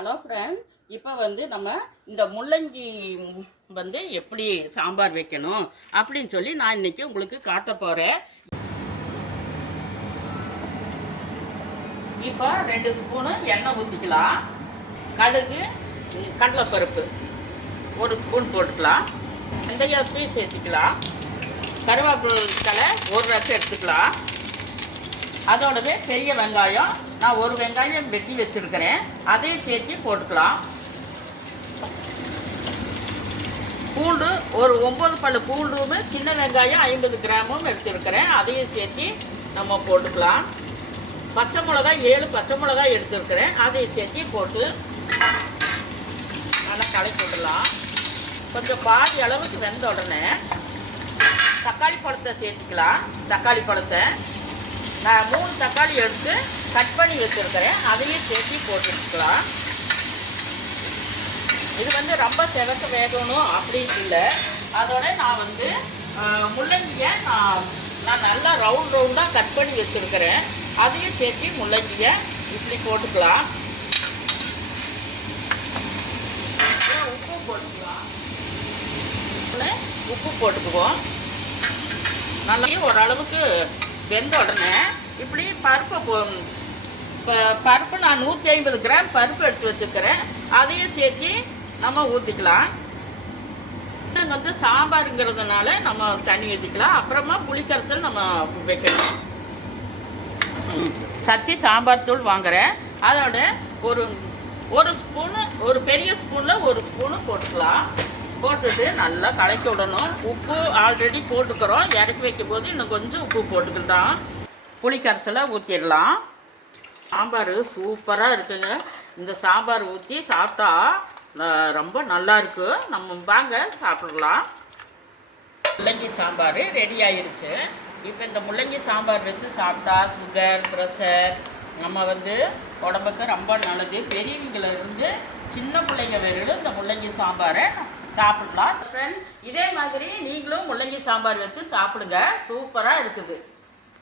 Hello friend, இப்போ நம்ம இந்த முள்ளங்கி எப்படி சாம்பார் வைக்கணும் அப்படின்னு சொல்லி நான் இன்னைக்கு உங்களுக்கு காட்ட போகிறேன். இப்போ 2 ஸ்பூனு எண்ணெய் ஊற்றிக்கலாம். கடுகு, கடலைப்பருப்பு 1 ஸ்பூன் போட்டுக்கலாம். வெந்தயத்தையும் சேர்த்துக்கலாம். கருவேப்பிலை 1 ரசம் எடுத்துக்கலாம். அதோடவே பெரிய வெங்காயம் நான் 1 வெங்காயம் வெட்டி வச்சுருக்கிறேன், அதையும் சேர்த்து போட்டுக்கலாம். பூண்டு ஒரு 9 பல்லு பூண்டும் சின்ன வெங்காயம் 50 கிராமும் எடுத்துருக்கிறேன், அதையும் சேர்த்து நம்ம போட்டுக்கலாம். பச்சை மிளகாய் 7 பச்சை மிளகாய் எடுத்துருக்கிறேன், அதையும் சேர்த்து போட்டு நல்லா கலக்கி விடலாம். கொஞ்சம் பாதி அளவுக்கு வெந்த உடனே தக்காளி பழத்தை சேர்த்துக்கலாம். தக்காளி பழத்தை நான் 3 தக்காளி எடுத்து கட் பண்ணி வச்சுருக்கிறேன், அதையும் சேர்த்து போட்டுக்கலாம். இது ரொம்ப செவக்க வேகணும் அப்படின்னு இல்லை. அதோட நான் முள்ளங்கியை நான் நல்லா ரவுண்டாக கட் பண்ணி வச்சுருக்கிறேன், அதையும் சேர்த்து முள்ளங்கியை இப்படி போட்டுக்கலாம். உப்பு போட்டுக்கலாம். உப்பு போட்டுக்குவோம். நல்லா ஓரளவுக்கு வெந்த உடனே இப்படி பருப்பு நான் 150 கிராம் பருப்பு எடுத்து வச்சுருக்கிறேன், அதையும் சேர்த்து நம்ம ஊற்றிக்கலாம். சாம்பாருங்கிறதுனால நம்ம தண்ணி ஊற்றிக்கலாம். அப்புறமா புளிக்கரைசல் நம்ம வைக்கணும். சத்தி சாம்பார் தூள் வாங்குகிறேன், அதோட ஒரு ஸ்பூனு, ஒரு பெரிய ஸ்பூனில் 1 ஸ்பூனு போட்டுக்கலாம். போட்டுட்டு நல்லா கலக்கி விடணும். உப்பு ஆல்ரெடி போட்டுக்கிறோம், இறக்கி வைக்கும் போது இன்னும் கொஞ்சம் உப்பு போட்டுக்கிட்டோம். புளிக்கரைசலை ஊற்றிடலாம். சாம்பார் சூப்பராக இருக்குங்க. இந்த சாம்பார் ஊற்றி சாப்பிட்டா ரொம்ப நல்லாயிருக்கு. நம்ம வாங்க சாப்பிடலாம். முள்ளங்கி சாம்பார் ரெடி ஆயிடுச்சு. இப்போ இந்த முள்ளங்கி சாம்பார் வச்சு சாப்பிட்டா சுகர், ப்ரெஷர் நம்ம உடம்புக்கு ரொம்ப நல்லது. பெரியவங்களிருந்து சின்ன பிள்ளைங்க வரையிலும் இந்த முள்ளங்கி சாம்பாரை சாப்பிடலாம். ஃப்ரெண்ட், இதே மாதிரி நீங்களும் முள்ளங்கி சாம்பார் வச்சு சாப்பிடுங்க, சூப்பராக இருக்குது.